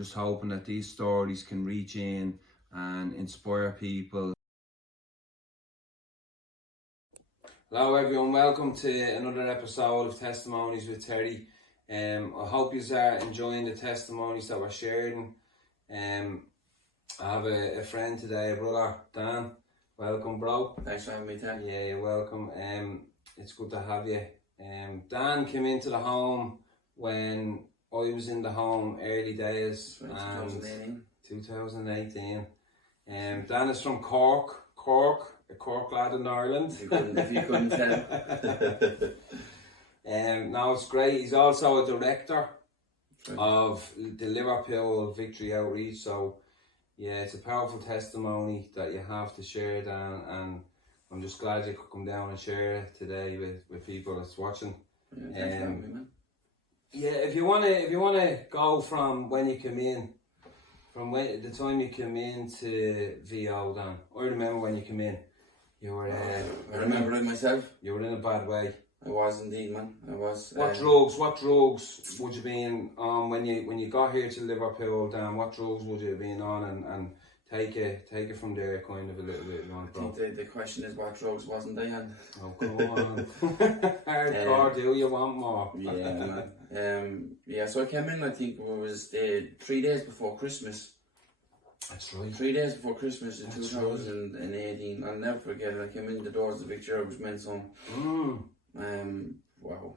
just hoping that these stories can reach in and inspire people. Hello everyone, welcome to another episode of Testimonies with Terry. I hope you are enjoying the testimonies that we're sharing. I have a friend today, a brother, Dan. Welcome, bro. Thanks for having me, Terry. Yeah, you're welcome. It's good to have you. Dan came into the home when I was in the home early days. 2018. Dan is from Cork, a Cork lad in Ireland. If you couldn't tell. Now it's great. He's also a director of the Liverpool Victory Outreach. So yeah, it's a powerful testimony that you have to share, Dan, and I'm just glad you could come down and share it today with people that's watching. Yeah, thanks for having me, man. Yeah, if you wanna go from when you came in, the time you came into VO, Dan. I remember when you came in. You were. I remember it myself. You were in a bad way. I was indeed, man. I was. What drugs would you be on when you got here to Liverpool, Dan? What drugs would you have been on, and take it from there, kind of a little bit. I think the question is what drugs wasn't I on? Oh, come on. Hardcore, do you want more? Yeah, man. Yeah, so I came in, I think it was 3 days before Christmas. That's right. 3 days before Christmas in 2018. I'll never forget it. I came in the doors of Victoria, which meant some. Wow.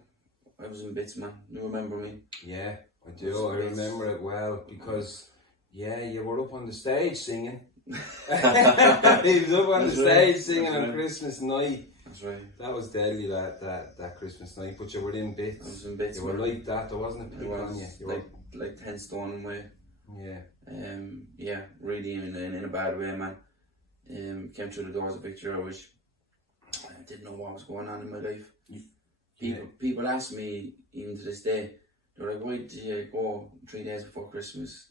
I was in bits, man. You remember me? Yeah, I do. I remember it well because, yeah, you were up on the stage singing. He was up on the stage singing on Christmas night. That's right. That was deadly, that Christmas night, but you were in bits. I was in bits. You were like that, there wasn't a peak on you. You were like 10 stone away. Yeah. Yeah, really in a bad way, man. Came through the doors of Victoria, which I didn't know what was going on in my life. People ask me, even to this day, they're like, why did you go 3 days before Christmas?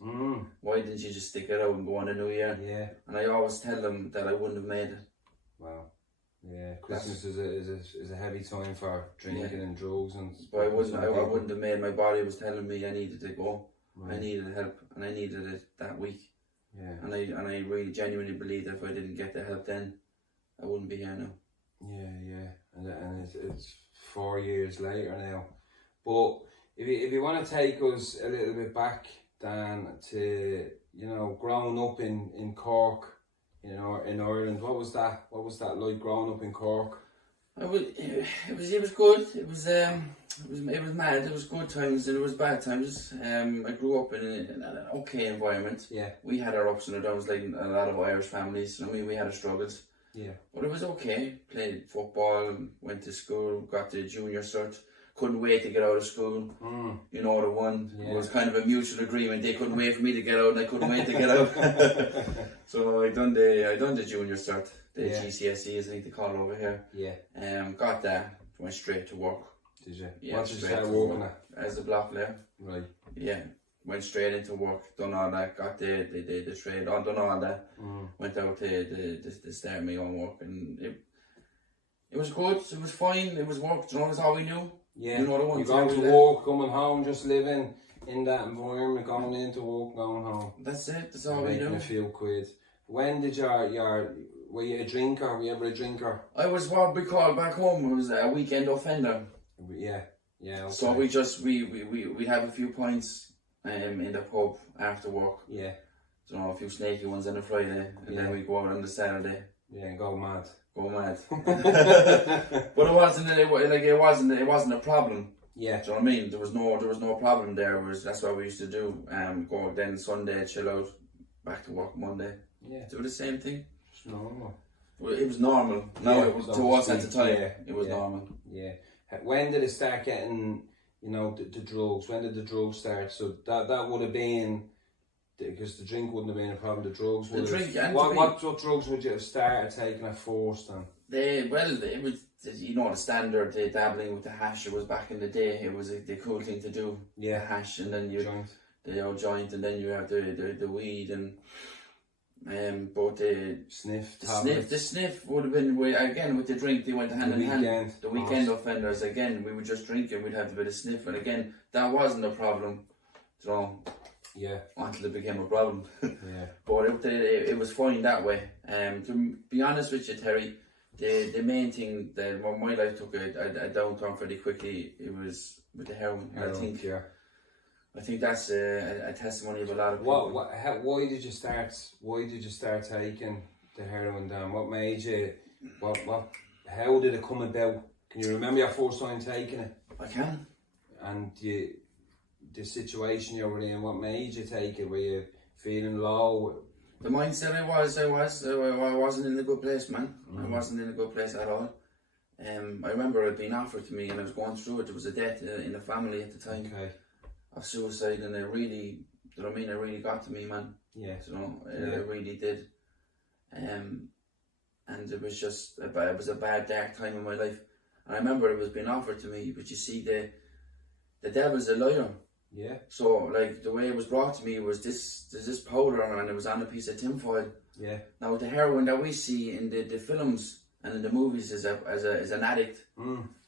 Why didn't you just stick it out and go on the New Year? Yeah. And I always tell them that I wouldn't have made it. Wow. Yeah, Christmas is a heavy time for drinking and drugs and. But I wouldn't have made. My body was telling me I needed to go. Right. I needed help, and I needed it that week. Yeah. And I really genuinely believed that if I didn't get the help then, I wouldn't be here now. Yeah. And it's 4 years later now. But if you want to take us a little bit back, Dan, to growing up in Cork, in Ireland, what was that like growing up in Cork? It was good. It was mad. It was good times and it was bad times. I grew up in an okay environment. Yeah. We had our ups and downs like a lot of Irish families. I mean, we had our struggles. Yeah. But it was okay. Played football, went to school, got the junior cert. Couldn't wait to get out of school. You know the one. Yeah. It was kind of a mutual agreement. They couldn't wait for me to get out and I couldn't wait to get out. So I done the junior cert. The GCSE, I think they call it over here. Yeah. Got that. Went straight to work. Did you? Yeah, what did you start working at? As a block player. Right. Yeah. Went straight into work. Done all that. Got the trade. Done all that. Went out to start my own work, and it was good. It was fine. It was work. You know, that's all we knew. Yeah. You know the one. You going to work, coming home, just living in that environment, going into work, going home. That's it. That's all we knew. Making a few quid. When did were you a drinker? Were you ever a drinker? I was what we call back home. It was a weekend offender. Yeah. Okay. So we'd have a few pints in the pub after work. Yeah. You know, a few snaky ones on a Friday, and then we go out on the Saturday. Yeah, and go mad. But it wasn't a problem. Yeah. Do you know what I mean? There was no problem there. That's what we used to do. Go then Sunday, chill out, back to work Monday. Yeah. Do the same thing. It's normal. Well, it was normal. No, it was to us at the time. Yeah. It was normal. Yeah. When did it start getting, the drugs? When did the drugs start? So that would have been, because the drink wouldn't have been a problem. The drugs would have. What drugs would you have started taking at first then? It was the standard dabbling with the hash. It was back in the day. It was the cool thing to do. Yeah. The hash, and then you the old joint, and then you have the weed and. But the sniff would have been again with the drink. They went hand in hand. The weekend offenders again. We would just drink and we'd have a bit of sniff, and again that wasn't a problem. So Yeah. Until it became a problem. Yeah. But it was fine that way. To be honest with you, Terry, the main thing that my life took a downturn pretty quickly, it was with the heroin. I think that's a testimony of a lot of people. Why did you start taking the heroin down? What made you? How did it come about? Can you remember your first time taking it? I can. And the situation you were in, what made you take it? Were you feeling low? The mindset I wasn't in a good place, man. I wasn't in a good place at all. I remember it being offered to me and I was going through it. There was a death in the family at the time of suicide, and it really, you know what I mean, it really got to me, man. Yeah. You know, it really did. And it was just, it was a bad, dark time in my life. And I remember it was being offered to me, but you see, the devil's a liar. Yeah. So, like, the way it was brought to me was there's this powder and it was on a piece of tinfoil. Yeah. Now, the heroin that we see in the films and in the movies is an addict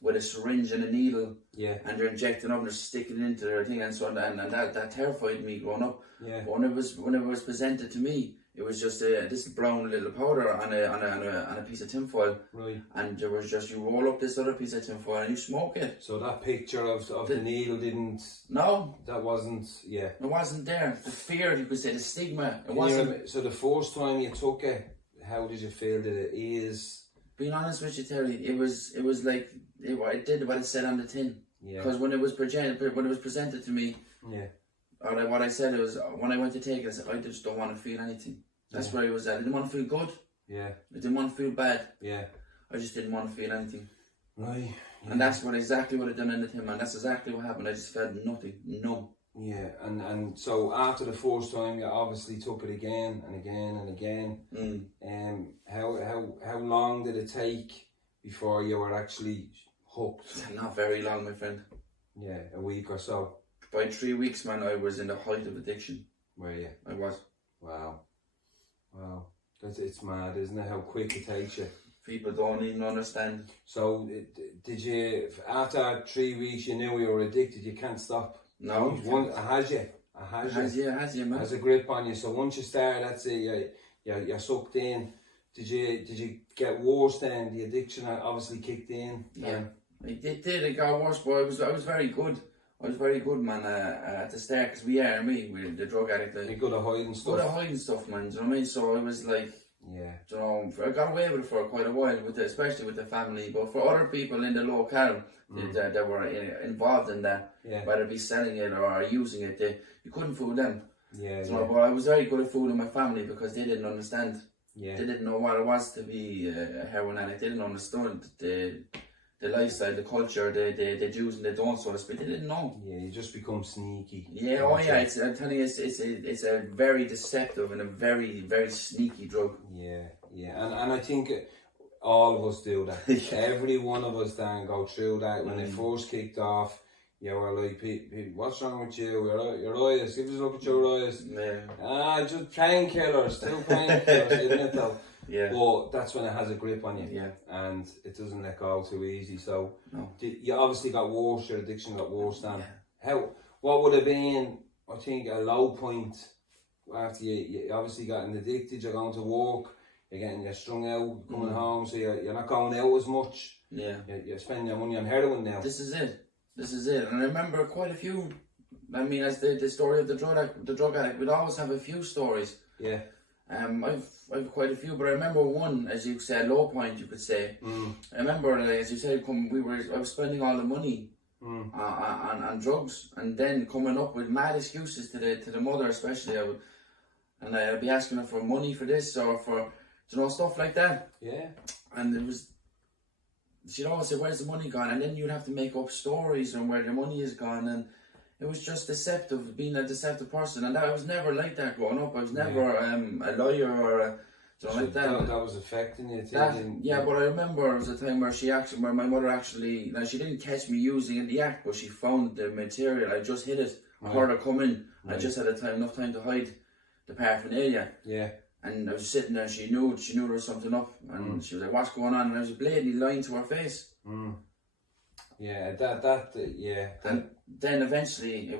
with a syringe and a needle. Yeah. And they're injecting up and they're sticking it into their thing and so on. And that terrified me growing up. Yeah. But when it was presented to me, it was just this brown little powder on a piece of tinfoil. Right. And there was just, you roll up this other piece of tinfoil and you smoke it. So that picture of the needle didn't... No. That wasn't... Yeah. It wasn't there. The fear, you could say, the stigma. It wasn't... So the first time you took it, how did you feel that it is... Being honest with you, Terry, it was like, it did what it said on the tin. Yeah. Because when it was presented to me... Yeah. Or what I said was, when I went to take it, I said, I just don't want to feel anything. That's where I was at. I didn't want to feel good. Yeah. I didn't want to feel bad. Yeah. I just didn't want to feel anything. Right. Yeah. And that's exactly what I done in the tin, man. That's exactly what happened. I just felt nothing. Numb. Yeah. And so after the first time, you obviously took it again and again and again. How long did it take before you were actually hooked? Not very long, my friend. Yeah, a week or so. By 3 weeks, man, I was in the height of addiction. Were you? I was. Wow. It's mad, isn't it, how quick it takes you? People don't even understand. So, did you, after 3 weeks, you knew you were addicted, you can't stop? No. It has you, man. Has a grip on you. So once you start, that's it, you're sucked in. Did you get worse then? The addiction obviously kicked in? Yeah. It got worse, but I was very good. I was very good, man, at the start, because we're the drug addict. You're good at hiding stuff. Good at hiding stuff, man, do you know what I mean? So I was like, yeah, you know, I got away with it for quite a while, especially with the family, but for other people in the locale that were involved in that, whether it be selling it or using it, you couldn't fool them. But I was very good at fooling my family because they didn't understand. They didn't know what it was to be a heroin addict. They didn't understand the lifestyle, the culture, the do's and the don'ts, so to speak. They didn't know. Yeah, you just become sneaky. Yeah, I'm telling you, it's a very deceptive and a very, very sneaky drug. Yeah, and I think all of us do that. Every one of us then go through that. When it first kicked off, you were like, what's wrong with you? Your eyes, give us a look at your eyes. Yeah. Just painkillers, still painkillers, isn't it though? Yeah. But that's when it has a grip on you. Yeah. And it doesn't let go too easy. So you obviously got worse, your addiction got worse then. Yeah. What would have been, I think, a low point after you obviously gotten addicted, you're going to work, you're strung out, coming home, so you're not going out as much. Yeah. You're spending your money on heroin now. This is it. And I remember quite a few, I mean, as the story of the drug addict, we'd always have a few stories. Yeah. I've quite a few, but I remember one, as you said, low point, you could say. I remember, as you said, I was spending all the money on drugs, and then coming up with mad excuses to the mother, especially. I'd be asking her for money for this or for, stuff like that. Yeah. And it was, she'd always say, "Where's the money gone?" And then you'd have to make up stories on where the money is gone, and it was just deceptive, being a deceptive person, and I was never like that growing up. I was never a liar or like that. That was affecting you. But I remember there was a time where my mother actually, now she didn't catch me using the act, but she found the material. I just hid it. I heard her come in. I just had enough time to hide the paraphernalia. Yeah. And I was sitting there. She knew there was something up, and she was like, "What's going on?" And I was blatantly lying to her face. Yeah, yeah. And then eventually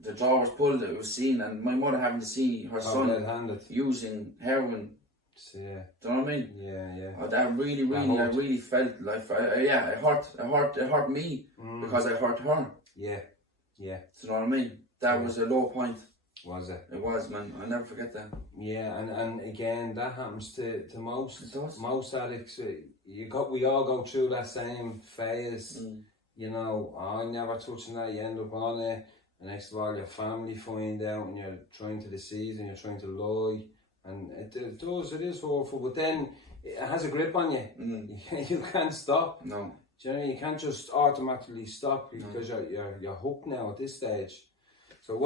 the drawer was pulled, it was seen, and my mother having to see her son red-handed. using heroin. Yeah. Do you know what I mean? Yeah. Oh, that really, I really felt like, it hurt me because I hurt her. Yeah. Do you know what I mean? That was a low point. Was it? It was, man. I'll never forget that. Yeah, and again, that happens to most addicts. We all go through that same phase. You know, I never touching that. You end up on it. And next of all, your family find out, and you're trying to deceive, and you're trying to lie, and it is awful. But then it has a grip on you. You can't stop. No. Do you know, you can't just automatically stop because you're hooked now at this stage. So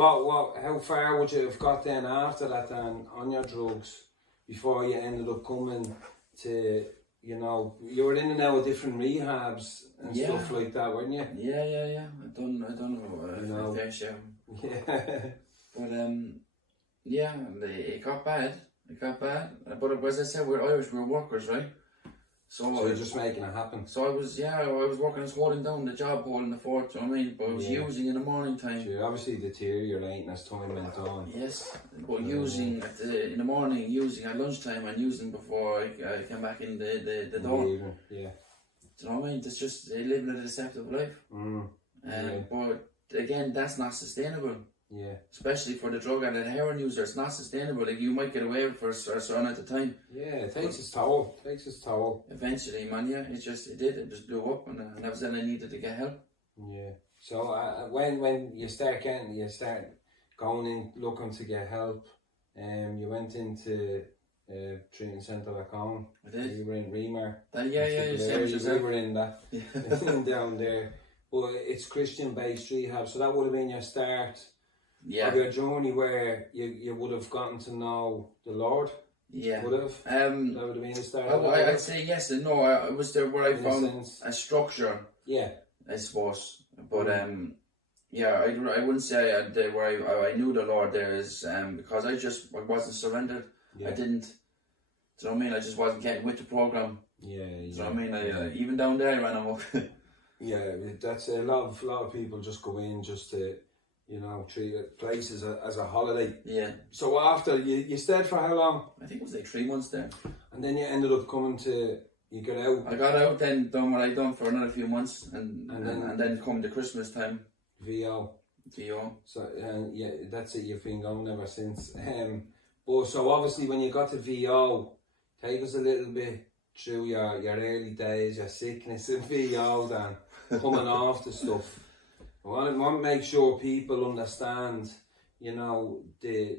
how far would you have got then after that then on your drugs before you ended up coming to, you know, you were in and out of different rehabs and stuff like that, weren't you? Yeah. I don't know. Fair share. Yeah. But yeah, it got bad. But as I said, we're Irish, we're workers, right? So you're just making it happen. So I was working, I was holding down the job, holding the fort, do you know what I mean? But I was using in the morning time. So you're obviously deteriorating as time went on. Yes, but using in the morning, using at lunchtime, and using before I came back in the door. Yeah. Do you know what I mean? It's just living a deceptive life. But again, that's not sustainable. Yeah. Especially for the drug and the heroin user, it's not sustainable. Like, you might get away with it for a certain amount of time. Yeah, it takes its toll. Eventually, man, it just blew up, and that was then I needed to get help. Yeah. So when you start going in looking to get help, you went into treatment centre.com. I did. You were in Reamer. You were in that down there. But it's Christian based rehab, so that would have been your start. Yeah. Of your journey where you would have gotten to know the Lord. Yeah. Would have. That would have been the start. I'd say yes and no. It was there where I found a structure. Yeah. I suppose, but yeah, I wouldn't say where I knew the Lord there is because I wasn't surrendered. Yeah. I didn't. Do you know what I mean? I just wasn't getting with the program. Yeah. Do you know what I mean? Even down there, I ran amok. Yeah, that's a lot of people just go in just to, you know, treat places as a holiday. Yeah. So after you stayed for how long? I think it was like 3 months there. And then you ended up coming to, you got out. I got out, then done what I done for another few months, and then come to Christmas time. VO. So yeah, that's it. You've been going ever since. But so obviously when you got to VO, take us a little bit through your early days, your sickness in VO, then coming off the stuff. I want to make sure people understand, you know, the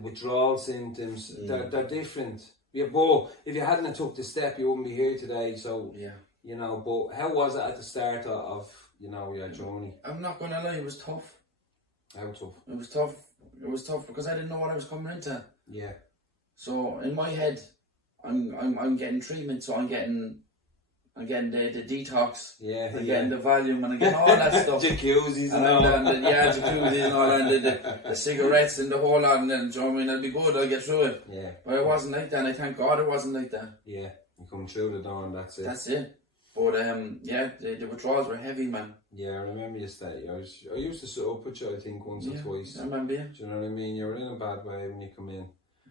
withdrawal symptoms. They're different. Yeah, but if you hadn't took the step, you wouldn't be here today. So yeah, you know. But how was it at the start of you know your journey? I'm not gonna lie, it was tough. How tough? It was tough. It was tough because I didn't know what I was coming into. Yeah. So in my head, I'm getting treatment, so I'm getting the detox. Yeah. I'm getting the volume, and I'm getting all that stuff. Jacuzzis and all that. Jacuzzi and all that. The cigarettes and the whole lot, and then, do you know what I mean? I'll be good, I'll get through it. Yeah. But it wasn't like that, and I thank God it wasn't like that. Yeah. You come through the door and that's it. That's it. But yeah, the withdrawals were heavy, man. Yeah, I remember you stayed. I used to sit up with you, I think, once or twice. I remember you. Do you know what I mean? You were in a bad way when you come in.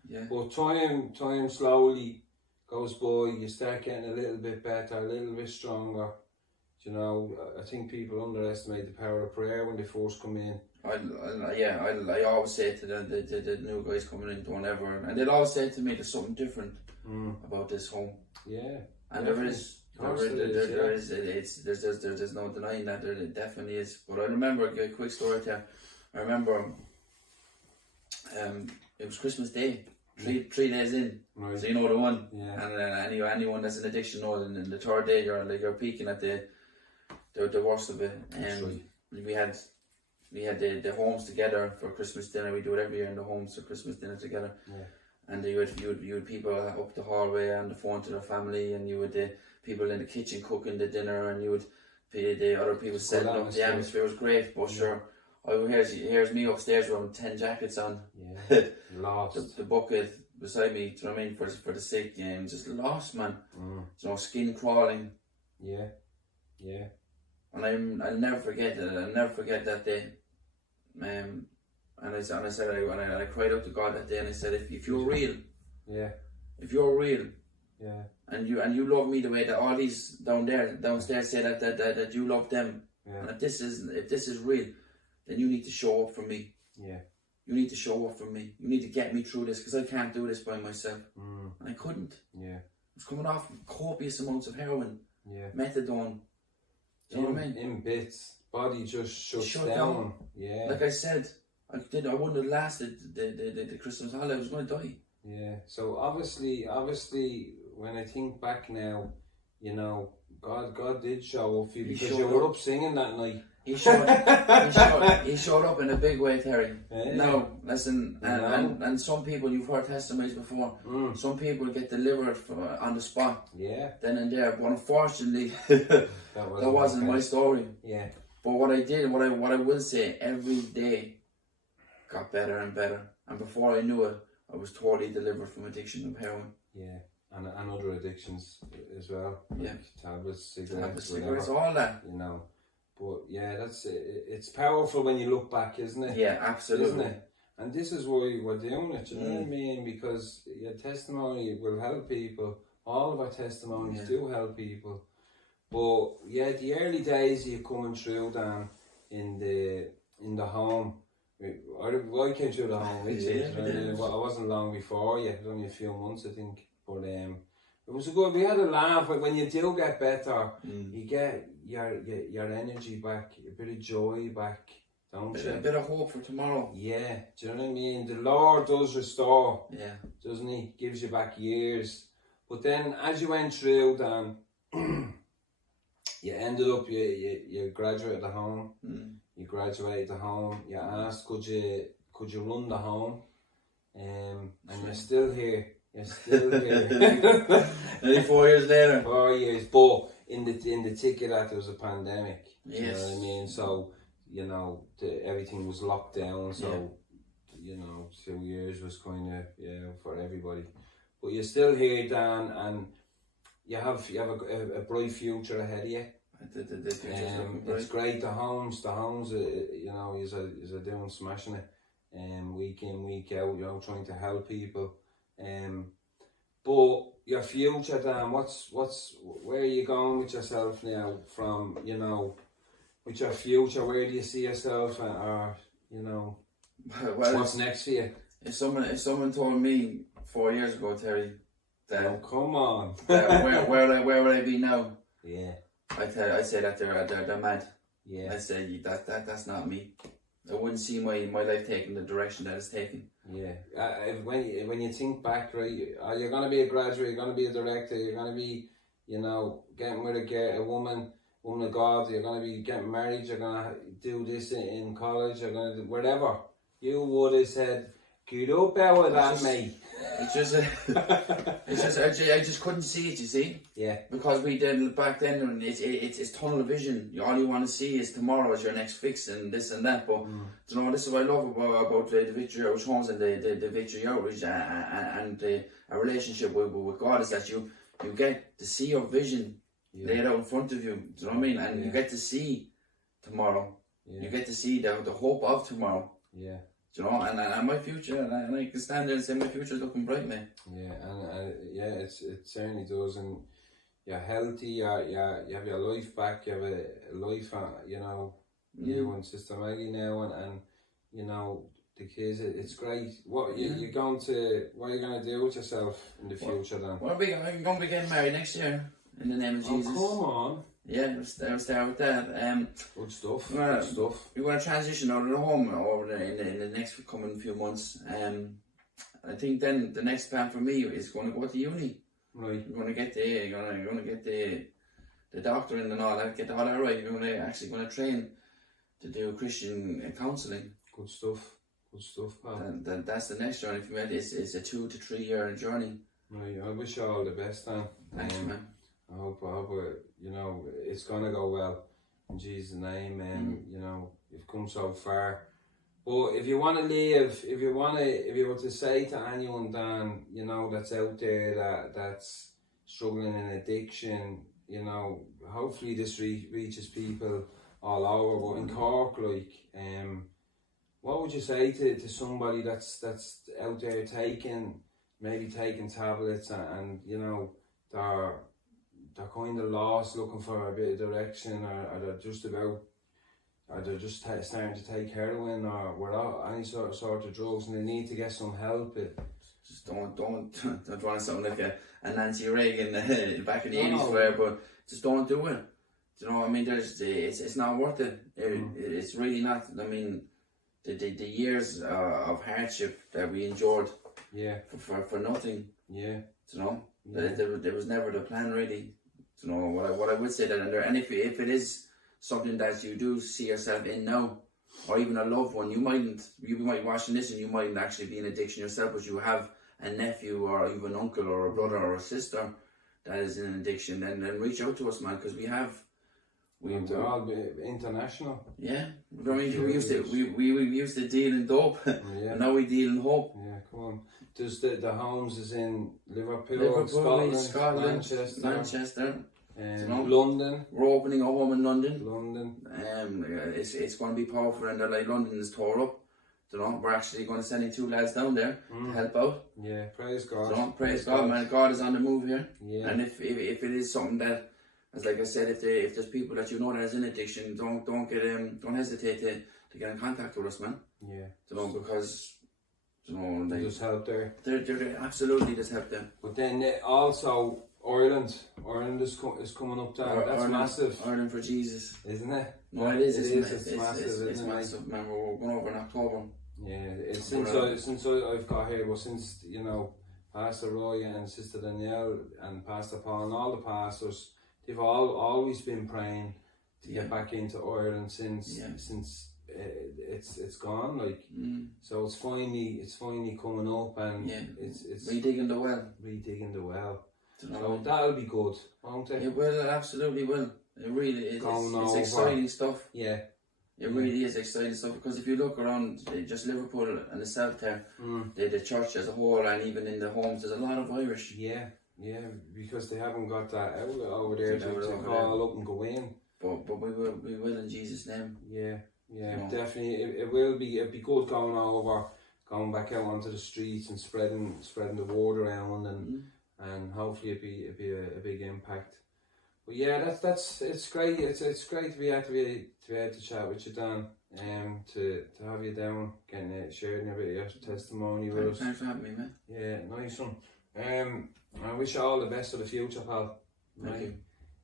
Yeah. But time slowly goes by, you start getting a little bit better, a little bit stronger. You know, I think people underestimate the power of prayer when they first come in. I always say to the new guys coming in, don't ever, and they'll always say to me, there's something different about this home. Yeah. And there's no denying that, there definitely is. But I remember a quick story there. I remember it was Christmas Day. 3 days in, right. So you know the one, and anyone that's an addiction knows. And in the third day, you're peaking at the worst of it. And we had the homes together for Christmas dinner. We do it every year in the homes for Christmas dinner together. Yeah. And you had people up the hallway on the phone to their family, and you had people in the kitchen cooking the dinner, and you would the other people setting up. The atmosphere was great, but sure. Oh, here's me upstairs with 10 jackets on. Yeah, lost. the bucket beside me, do you know what I mean, for the sick game, just lost, man. You know, skin crawling. Yeah. And I'll never forget it. I'll never forget that day. And I cried out to God that day, and I said, if you're real, if you're real, and you love me the way that all these downstairs say that you love them, and if this is real, then you need to show up for me. You need to show up for me. You need to get me through this, because I can't do this by myself. And I couldn't. I was coming off copious amounts of heroin, methadone. Do you know what I mean? In bits. Body just shut down. Like I said, I wouldn't have lasted the Christmas holiday. I was going to die. So obviously, when I think back now, you know, God did show up for you, because you were up singing that night. He showed up in a big way, Terry. No, listen, and some people, you've heard testimonies before. Some people get delivered on the spot, then and there. But unfortunately, that wasn't my story. But what I did, what I will say, every day got better and better. And before I knew it, I was totally delivered from addiction of heroin. And other addictions as well. Tablets, cigarettes, all that. You know. But it's powerful when you look back, isn't it? Absolutely. Isn't it? And this is why we're doing it, you know what I mean? Because your testimony will help people. All of our testimonies do help people. But the early days of you coming through, Dan, in the home. I came through the home with you. I wasn't long before you. It was only a few months, I think. But it was good. We had a laugh. When you do get better, you get your energy back, a bit of joy back, don't you? A bit of hope for tomorrow. Do you know what I mean? The Lord does restore, doesn't He? Gives you back years. But then, as you went through, Dan, you ended up, you graduated the home. You graduated the home. You asked, could you run the home? And you're still here. You're still here. Nearly 4 years later. 4 years, but in the thick of that, there was a pandemic. Yes. You know what I mean? So, you know, everything was locked down. So, you know, 2 years was kind of for everybody. But you're still here, Dan, and you have a bright future ahead of you. It's great. The homes, you know, you're doing smashing it, week in, week out. You know, trying to help people. But your future, Dan, where are you going with yourself now? From, you know, with your future, where do you see yourself, or you know, what's next for you? If someone told me 4 years ago, Terry, that come on, where would I be now? I say that they're mad. I say that's not me. I wouldn't see my life taking the direction that it's taken. When you think back, right, you're going to be a graduate, you're going to be a director, you're going to be, you know, getting with a woman of God, you're going to be getting married, you're going to do this in college, you're going to do whatever. You would have said, get up out of that, mate. I just couldn't see it, you see? Because we did back then, and it's tunnel vision. All you want to see is tomorrow is your next fix and this and that. But you know, this is what I love about the Victory Outreach Homes and the Victory Outreach and a relationship with God, is that you get to see your vision laid out in front of you. Do you know what I mean? And you get to see tomorrow. You get to see the hope of tomorrow. You know, and my future, and I can stand there and say my future is looking bright, man. It certainly does, and you're healthy. You have your life back. You have a life, you know, you and Sister Maggie now, and you know the kids. It's great. What are you going to do with yourself in the future then? Well, I'm going to be getting married next year in the name of Jesus. Oh, come on. We'll start with that. Good stuff. We're going to transition out of the home in the next coming few months. I think then the next plan for me is going to go to uni. Right. We're going to get the doctorate and all that, get all that right. We're going to train to do Christian counselling. Good stuff, pal. That's the next journey for me. It's a 2 to 3 year journey. Right. I wish you all the best, Dan. Thanks, man. I hope you know, it's gonna go well in Jesus' name. You know, you've come so far. But if you want to live, if you were to say to anyone, Dan, you know, that's out there that's struggling in addiction, you know, hopefully this reaches people all over. But in Cork, like, what would you say to somebody that's out there maybe taking tablets and you know, they're kind of lost, looking for a bit of direction, or they're just starting to take heroin or without any sort of drugs, and they need to get some help? Just don't want to sound like a Nancy Reagan back in the 80s there, but just don't do it. You know, I mean, it's not worth it. It's really not. I mean, the years of hardship that we endured, for nothing. Yeah, you know, there was never the plan really. You know, what I would say that, and if it is something that you do see yourself in now, or even a loved one, you might be watching this and you mightn't actually be in addiction yourself, but you have a nephew or even an uncle or a brother or a sister that is in an addiction, then reach out to us, man, because they're all international. Yeah, I mean, we used to deal in dope, and now we deal in hope. Yeah, come on. There's the homes is in Liverpool, Scotland, Manchester. You know, London. We're opening a home in London. It's going to be powerful, and like London is tore up. You know, we're actually going to send in 2 lads down there to help out. Yeah, praise God. So, praise God, man. God is on the move here. Yeah. And if it is something that, as like I said, if there's people that you know that is in addiction, don't hesitate to get in contact with us, man. Yeah. You know, because they just help there. They're absolutely just help them. But then also Ireland is coming up there. That's massive. Ireland for Jesus, isn't it? No, it is. It's massive. It's massive, man. We're going over in October. Yeah, since I've got here, well, since you know, Pastor Roy and Sister Danielle and Pastor Paul and all the pastors, they've always been praying to get back into Ireland since it's gone, like. So it's finally coming up, and it's redigging the well. So that'll be good, won't it? It will, it absolutely will. It really is. It's exciting stuff. Yeah. It really is exciting stuff, because if you look around just Liverpool and the south there, the church as a whole, and even in the homes, there's a lot of Irish. Yeah, because they haven't got that outlet over there to call up and go in. But we will in Jesus' name. Yeah, definitely. It will be. It'd be good going back out onto the streets and spreading the word around, and hopefully it'd be a big impact. But yeah, it's great. It's great to be able to chat with you, Dan. To have you down, sharing a bit of your testimony with us. Thanks for having me, man. Yeah, nice one. I wish you all the best for the future, pal. Thank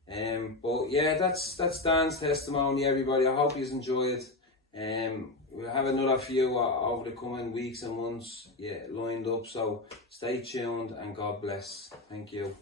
you. But yeah, that's Dan's testimony, everybody. I hope you enjoyed. We'll have another few over the coming weeks and months, lined up. So stay tuned, and God bless. Thank you.